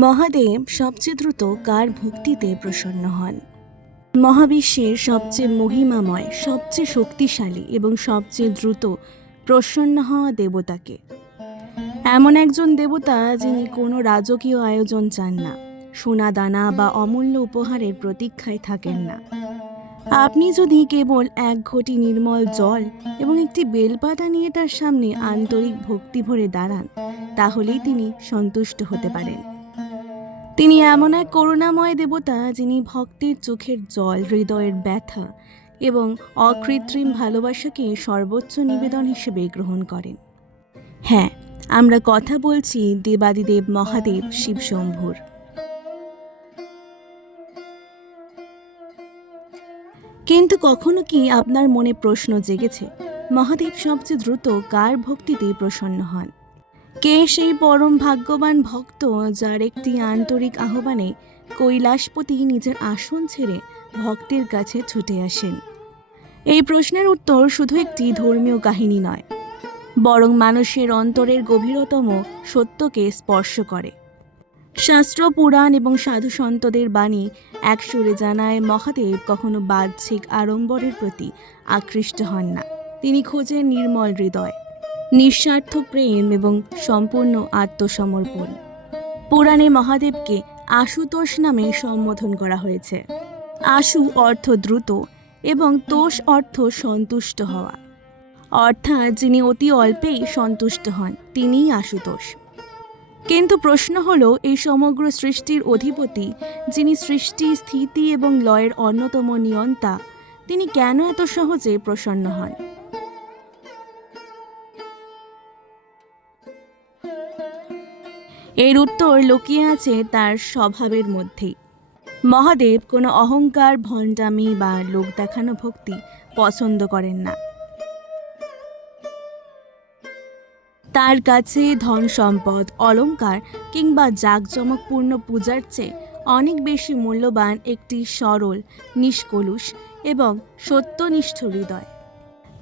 মহাদেব সবচেয়ে দ্রুত কার ভক্তিতে প্রসন্ন হন? মহাবিশ্বের সবচেয়ে মহিমাময়, সবচেয়ে শক্তিশালী এবং সবচেয়ে দ্রুত প্রসন্ন হওয়া দেবতাকে। এমন একজন দেবতা যিনি কোনো রাজকীয় আয়োজন চান না, সোনা দানা বা অমূল্য উপহারের প্রতীক্ষায় থাকেন না। আপনি যদি কেবল এক ঘটি নির্মল জল এবং একটি বেলপাতা নিয়ে তার সামনে আন্তরিক ভক্তি ভরে দাঁড়ান, তাহলেই তিনি সন্তুষ্ট হতে পারেন। তিনি এমন এক করুণাময় দেবতা যিনি ভক্তের চোখের জল, হৃদয়ের ব্যথা এবং অকৃত্রিম ভালোবাসাকে সর্বোচ্চ নিবেদন হিসেবে গ্রহণ করেন। হ্যাঁ, আমরা কথা বলছি দেবাদিদেব মহাদেব শিবশম্ভুর। কিন্তু কখনো কি আপনার মনে প্রশ্ন জেগেছে, মহাদেব সবচেয়ে দ্রুত কার ভক্তিতে প্রসন্ন হন? কে সেই পরম ভাগ্যবান ভক্ত যার একটি আন্তরিক আহ্বানে কৈলাসপতি নিজের আসন ছেড়ে ভক্তের কাছে ছুটে আসেন? এই প্রশ্নের উত্তর শুধু একটি ধর্মীয় কাহিনী নয়, বরং মানুষের অন্তরের গভীরতম সত্যকে স্পর্শ করে। শাস্ত্র, পুরাণ এবং সাধু সন্তদের বাণী একসুরে জানায়, মহাদেব কখনো বাহ্যিক আড়ম্বরের প্রতি আকৃষ্ট হন না। তিনি খোঁজেন নির্মল হৃদয়, নিঃস্বার্থ প্রেম এবং সম্পূর্ণ আত্মসমর্পণ। পুরাণে মহাদেবকে আশুতোষ নামে সম্বোধন করা হয়েছে। আশু অর্থ দ্রুত এবং তোষ অর্থ সন্তুষ্ট হওয়া, অর্থাৎ যিনি অতি অল্পেই সন্তুষ্ট হন তিনিই আশুতোষ। কিন্তু প্রশ্ন হলো, এই সমগ্র সৃষ্টির অধিপতি, যিনি সৃষ্টি, স্থিতি এবং লয়ের অন্যতম নিয়ন্তা, তিনি কেন এত সহজে প্রসন্ন হন? এর উত্তর লুকিয়ে আছে তার স্বভাবের মধ্যেই। মহাদেব কোনো অহংকার, ভণ্ডামি বা লোক দেখানো ভক্তি পছন্দ করেন না। তার কাছে ধন সম্পদ, অলংকার কিংবা জাঁকজমকপূর্ণ পূজার চেয়ে অনেক বেশি মূল্যবান একটি সরল, নিষ্কলুষ এবং সত্যনিষ্ঠ হৃদয়।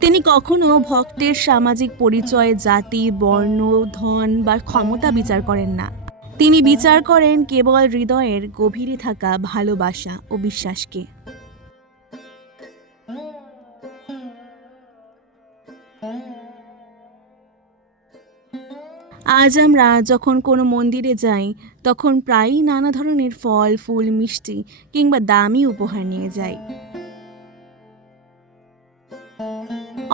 তিনি কখনো ভক্তের সামাজিক পরিচয়, জাতি, বর্ণ, ধন বা ক্ষমতা বিচার করেন না। তিনি বিচার করেন কেবল হৃদয়ের গভীরে থাকা ভালোবাসা ও বিশ্বাসকে। আজ আমরা যখন কোনো মন্দিরে যাই, তখন প্রায়ই নানা ধরনের ফল, ফুল, মিষ্টি কিংবা দামি উপহার নিয়ে যাই।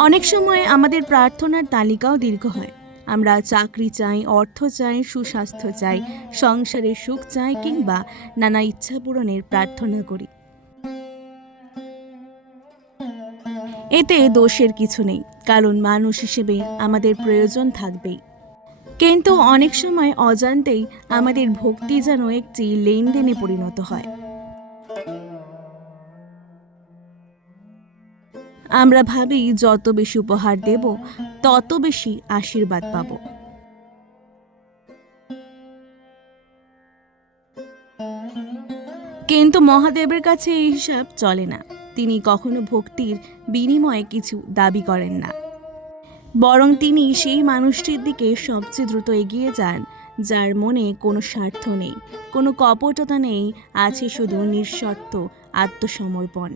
অনেক সময় আমাদের প্রার্থনার তালিকাও দীর্ঘ হয়। আমরা চাকরি চাই, অর্থ চাই, সুস্বাস্থ্য চাই, সংসারের সুখ চাই কিংবা নানা ইচ্ছা পূরণের প্রার্থনা করি। এতে দোষের কিছু নেই, কারণ মানুষ হিসেবে আমাদের প্রয়োজন থাকবেই। কিন্তু অনেক সময় অজান্তেই আমাদের ভক্তি যেন একটি লেনদেনে পরিণত হয়। আমরা ভাবি যত বেশি উপহার দেব, তত বেশি আশীর্বাদ পাব। কিন্তু মহাদেবের কাছে এই হিসাব চলে না। তিনি কখনো ভক্তির বিনিময়ে কিছু দাবি করেন না, বরং তিনি সেই মানুষটির দিকে সবচেয়ে দ্রুত এগিয়ে যান যার মনে কোনো স্বার্থ নেই, কোনো কপটতা নেই, আছে শুধু নিঃশর্ত আত্মসমর্পণ।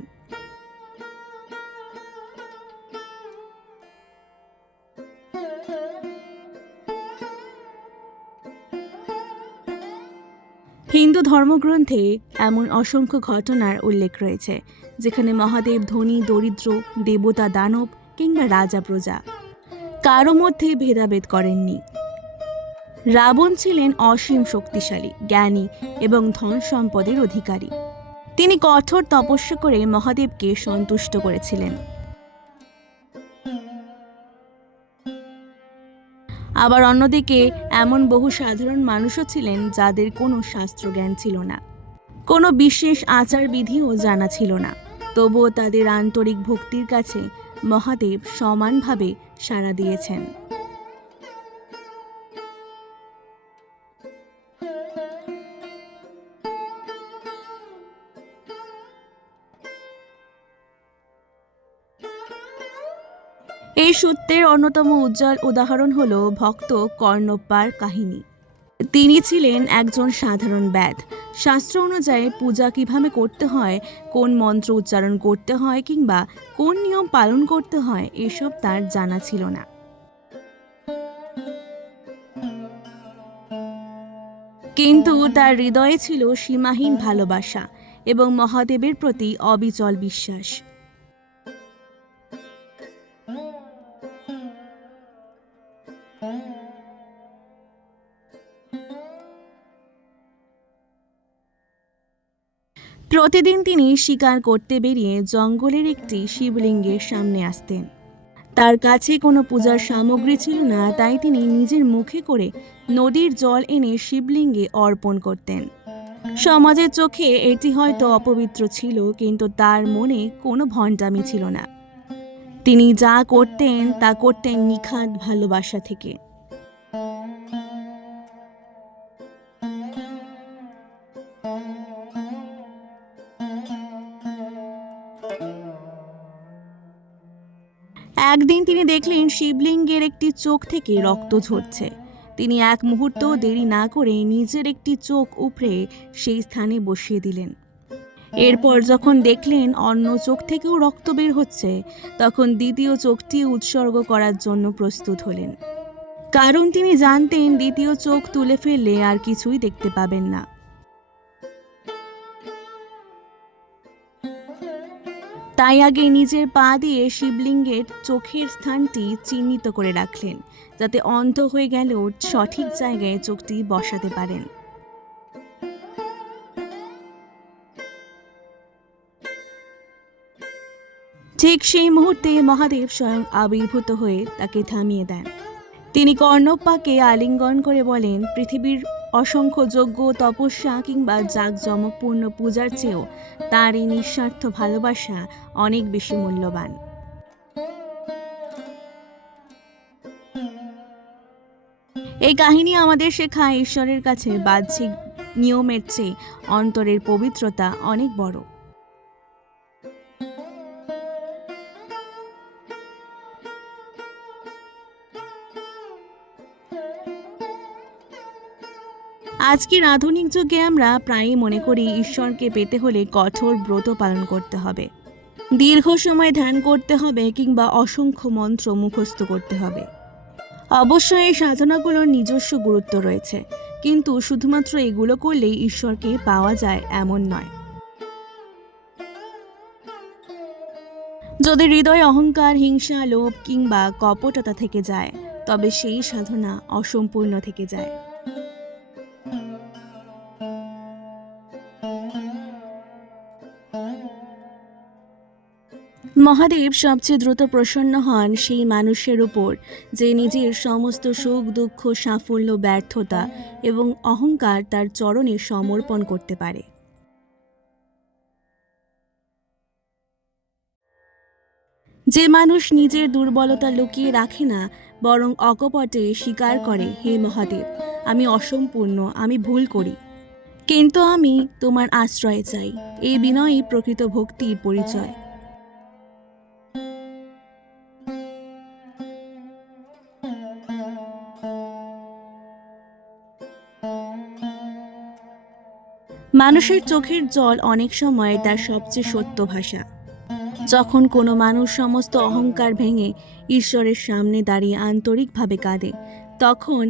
হিন্দু ধর্মগ্রন্থে এমন অসংখ্য ঘটনার উল্লেখ রয়েছে যেখানে মহাদেব ধনী, দরিদ্র, দেবতা, দানব কিংবা রাজা, প্রজা কারো মধ্যে ভেদাভেদ করেননি। রাবণ ছিলেন অসীম শক্তিশালী, জ্ঞানী এবং ধন সম্পদের অধিকারী। তিনি কঠোর তপস্যা করে মহাদেবকে সন্তুষ্ট করেছিলেন। আবার অন্যদিকে এমন বহু সাধারণ মানুষও ছিলেন যাদের কোনো শাস্ত্রজ্ঞান ছিল না, কোনো বিশেষ আচারবিধিও জানা ছিল না। তবুও তাদের আন্তরিক ভক্তির কাছে মহাদেব সমানভাবে সাড়া দিয়েছেন। এই সত্যের অন্যতম উজ্জ্বল উদাহরণ হল ভক্ত কর্ণপ্পার কাহিনী। তিনি ছিলেন একজন সাধারণ ব্যাধ। শাস্ত্র অনুযায়ী পূজা কিভাবে করতে হয়, কোন মন্ত্র উচ্চারণ করতে হয় কিংবা কোন নিয়ম পালন করতে হয় এসব তার জানা ছিল না। কিন্তু তার হৃদয়ে ছিল সীমাহীন ভালোবাসা এবং মহাদেবের প্রতি অবিচল বিশ্বাস। প্রতিদিন তিনি শিকার করতে বেরিয়ে জঙ্গলের একটি শিবলিঙ্গের সামনে আসতেন। তার কাছে কোনো পূজার সামগ্রী ছিল না, তাই তিনি নিজের মুখে করে নদীর জল এনে শিবলিঙ্গে অর্পণ করতেন। সমাজের চোখে এটি হয়তো অপবিত্র ছিল, কিন্তু তার মনে কোনো ভণ্ডামি ছিল না। তিনি যা করতেন তা করতেন নিখাদ ভালোবাসা থেকে। একদিন তিনি দেখলেন শিবলিঙ্গের একটি চোখ থেকে রক্ত ঝরছে। তিনি এক মুহূর্ত দেরি না করে নিজের একটি চোখ উপড়ে সেই স্থানে বসিয়ে দিলেন। এরপর যখন দেখলেন অন্য চোখ থেকেও রক্ত বের হচ্ছে, তখন দ্বিতীয় চোখটি উৎসর্গ করার জন্য প্রস্তুত হলেন। কারণ তিনি জানতেন দ্বিতীয় চোখ তুলে ফেললে আর কিছুই দেখতে পাবেন না। তাই আগে নিজের পা দিয়ে শিবলিঙ্গের চোখের স্থানটি চিহ্নিত করে রাখলেন, যাতে অন্ধ হয়ে গেলেও সঠিক জায়গায় চোখটি বসাতে পারেন। ঠিক সেই মুহূর্তে মহাদেব স্বয়ং আবির্ভূত হয়ে তাকে থামিয়ে দেন। তিনি কর্ণপ্পাকে আলিঙ্গন করে বলেন, পৃথিবীর অসংখ্য যজ্ঞ, তপস্যা কিংবা জাঁকজমকপূর্ণ পূজার চেয়েও তার এই নিঃস্বার্থ ভালোবাসা অনেক বেশি মূল্যবান। এই কাহিনী আমাদের শেখায় ঈশ্বরের কাছে বাহ্যিক নিয়মের চেয়ে অন্তরের পবিত্রতা অনেক বড়। আজকের আধুনিক যুগে আমরা প্রায়ই মনে করি ঈশ্বরকে পেতে হলে কঠোর ব্রত পালন করতে হবে, দীর্ঘ সময় ধ্যান করতে হবে কিংবা অসংখ্য মন্ত্র মুখস্থ করতে হবে। অবশ্যই এই সাধনাগুলোর নিজস্ব গুরুত্ব রয়েছে, কিন্তু শুধুমাত্র এগুলো করলেই ঈশ্বরকে পাওয়া যায় এমন নয়। যদি হৃদয়ে অহংকার, হিংসা, লোভ কিংবা কপটতা থেকে যায়, তবে সেই সাধনা অসম্পূর্ণ থেকে যায়। মহাদেব সবচেয়ে দ্রুত প্রসন্ন হন সেই মানুষের উপর যে নিজের সমস্ত সুখ, দুঃখ, সাফল্য, ব্যর্থতা এবং অহংকার তার চরণে সমর্পণ করতে পারে। যে মানুষ নিজের দুর্বলতা লুকিয়ে রাখে না, বরং অকপটে স্বীকার করে, হে মহাদেব, আমি অসম্পূর্ণ, আমি ভুল করি, কিন্তু আমি তোমার আশ্রয় চাই, এই বিনয়ই প্রকৃত ভক্তির পরিচয়। মানুষের চোখের জল অনেক সময় তার সবচেয়ে সত্য ভাষা। যখন কোনো মানুষ সমস্ত অহংকার ভেঙে ঈশ্বরের সামনে দাঁড়িয়ে আন্তরিকভাবে কাঁদে, তখন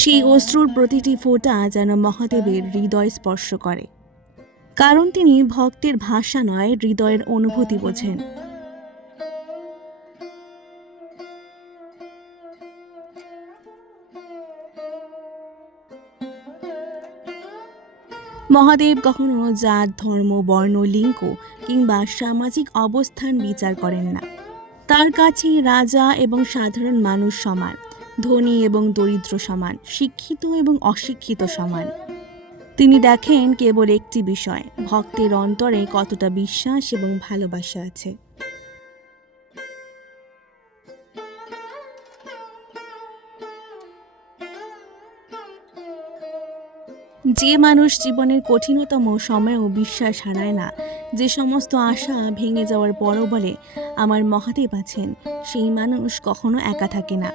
সেই অশ্রুর প্রতিটি ফোঁটা যেন মহাদেবের হৃদয় স্পর্শ করে। কারণ তিনি ভক্তের ভাষা নয়, হৃদয়ের অনুভূতি বোঝেন। মহাদেব কখনো জাত, ধর্ম, বর্ণ, লিঙ্গ কিংবা সামাজিক অবস্থান বিচার করেন না। তার কাছে রাজা এবং সাধারণ মানুষ সমান, ধনী এবং দরিদ্র সমান, শিক্ষিত এবং অশিক্ষিত সমান। তিনি দেখেন কেবল একটি বিষয়, ভক্তের অন্তরে কতটা বিশ্বাস এবং ভালোবাসা আছে। যে মানুষ জীবনের কঠিনতম সময়েও বিশ্বাস হারায় না, যে সমস্ত আশা ভেঙে যাওয়ার পরও বলে আমার মহাদেব আছেন, সেই মানুষ কখনো একা থাকে না।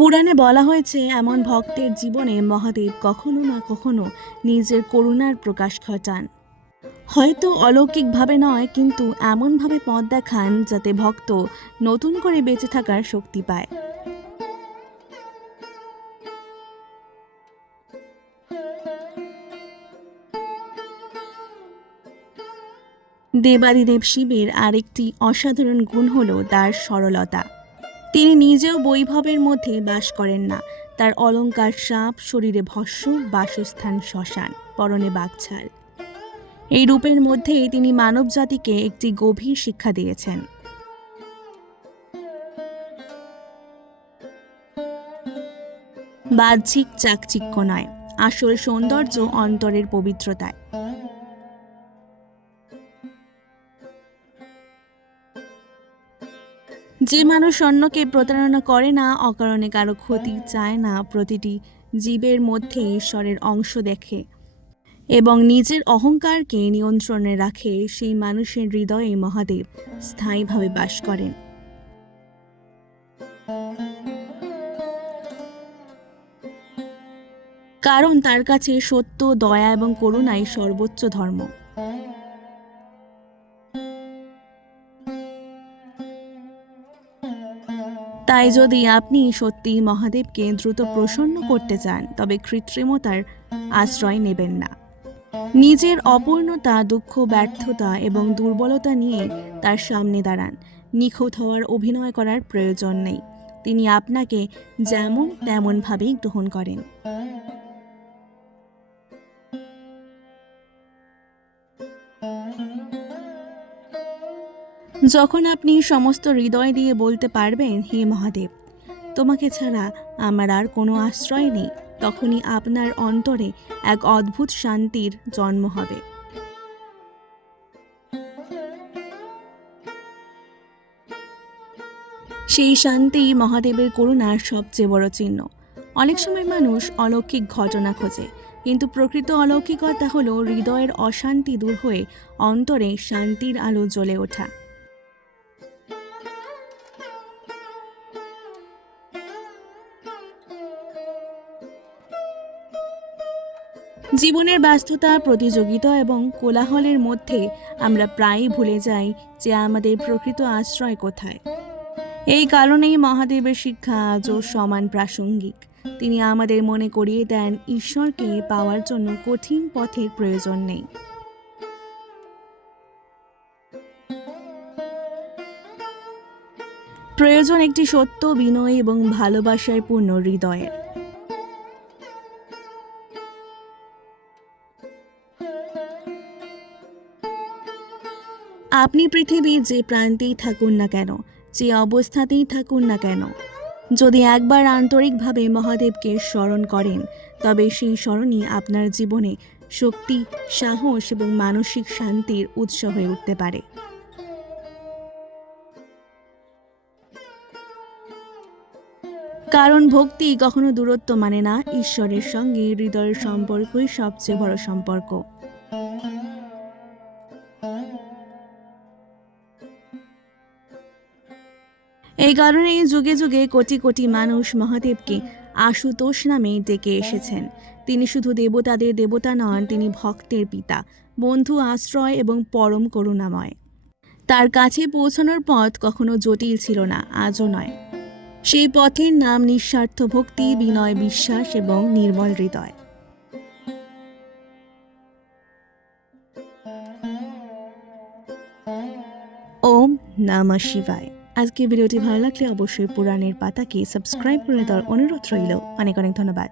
পুরাণে বলা হয়েছে এমন ভক্তের জীবনে মহাদেব কখনো না কখনো নিজের করুণার প্রকাশ ঘটান। হয়তো অলৌকিকভাবে নয়, কিন্তু এমনভাবে পথ দেখান যাতে ভক্ত নতুন করে বেঁচে থাকার শক্তি পায়। দেবাদিদেব শিবের আরেকটি অসাধারণ গুণ হল তার সরলতা। তিনি নিজেও বৈভবের মধ্যে বাস করেন না। তার অলংকার সাপ, শরীরে ভস্ম, বাসস্থান শ্মশান, পরনে বাগছাল। এই রূপের মধ্যে তিনি মানব জাতিকে একটি গভীর শিক্ষা দিয়েছেন। বাহ্যিক চাকচিক্য নয়, আসল সৌন্দর্য অন্তরের পবিত্রতায়। যে মানুষ অন্যকে প্রতারণা করে না, অকারণে কারো ক্ষতি চায় না, প্রতিটি জীবের মধ্যে ঈশ্বরের অংশ দেখে এবং নিজের অহংকারকে নিয়ন্ত্রণে রাখে, সেই মানুষের হৃদয়ে মহাদেব স্থায়ীভাবে বাস করেন। কারণ তার কাছে সত্য, দয়া এবং করুণাই সর্বোচ্চ ধর্ম। তাই যদি আপনি সত্যি মহাদেবকে দ্রুত প্রসন্ন করতে চান, তবে কৃত্রিমতার আশ্রয় নেবেন না। নিজের অপূর্ণতা, দুঃখ, ব্যর্থতা এবং দুর্বলতা নিয়ে তার সামনে দাঁড়ান। নিখুঁত হওয়ার অভিনয় করার প্রয়োজন নেই। তিনি আপনাকে যেমন তেমনভাবেই গ্রহণ করেন। যখন আপনি সমস্ত হৃদয় দিয়ে বলতে পারবেন, হে মহাদেব, তোমাকে ছাড়া আমার আর কোনো আশ্রয় নেই, তখনই আপনার অন্তরে এক অদ্ভুত শান্তির জন্ম হবে। সেই শান্তি মহাদেবের করুণার সবচেয়ে বড় চিহ্ন। অনেক সময় মানুষ অলৌকিক ঘটনা খোঁজে, কিন্তু প্রকৃত অলৌকিকতা হলো হৃদয়ের অশান্তি দূর হয়ে অন্তরে শান্তির আলো জ্বলে ওঠা। জীবনের ব্যস্ততা, প্রতিযোগিতা এবং কোলাহলের মধ্যে আমরা প্রায়ই ভুলে যাই যে আমাদের প্রকৃত আশ্রয় কোথায়। এই কারণেই মহাদেবের শিক্ষা আজও সমান প্রাসঙ্গিক। তিনি আমাদের মনে করিয়ে দেন, ঈশ্বরকে পাওয়ার জন্য কঠিন পথের প্রয়োজন নেই। প্রয়োজন একটি সত্য, বিনয় এবং ভালোবাসায় পূর্ণ হৃদয়ের। আপনি পৃথিবীর যে প্রান্তেই থাকুন না কেন, যে অবস্থাতেই থাকুন না কেন, যদি একবার আন্তরিকভাবে মহাদেবকে স্মরণ করেন, তবে সেই স্মরণই আপনার জীবনে শক্তি, সাহস এবং মানসিক শান্তির উৎস হয়ে উঠতে পারে। কারণ ভক্তি কখনো দূরত্ব মানে না, ঈশ্বরের সঙ্গে হৃদয়ের সম্পর্কই সবচেয়ে বড় সম্পর্ক। এই কারণেই যুগে যুগে কোটি কোটি মানুষ মহাদেবকে আশুতোষ নামে ডেকে এসেছেন। তিনি শুধু দেবতাদের দেবতা নন, তিনি ভক্তের পিতা, বন্ধু, আশ্রয় এবং পরম করুণাময়। তার কাছে পৌঁছানোর পথ কখনো জটিল ছিল না, আজও নয়। সেই পথের নাম নিঃস্বার্থ ভক্তি, বিনয়, বিশ্বাস এবং নির্মল হৃদয়। ওম নমঃ শিবায়। আজকে ভিডিওটি ভালো লাগলে অবশ্যই পুরাণের পাতাকে সাবস্ক্রাইব করে দেওয়ার অনুরোধ রইল। অনেক অনেক ধন্যবাদ।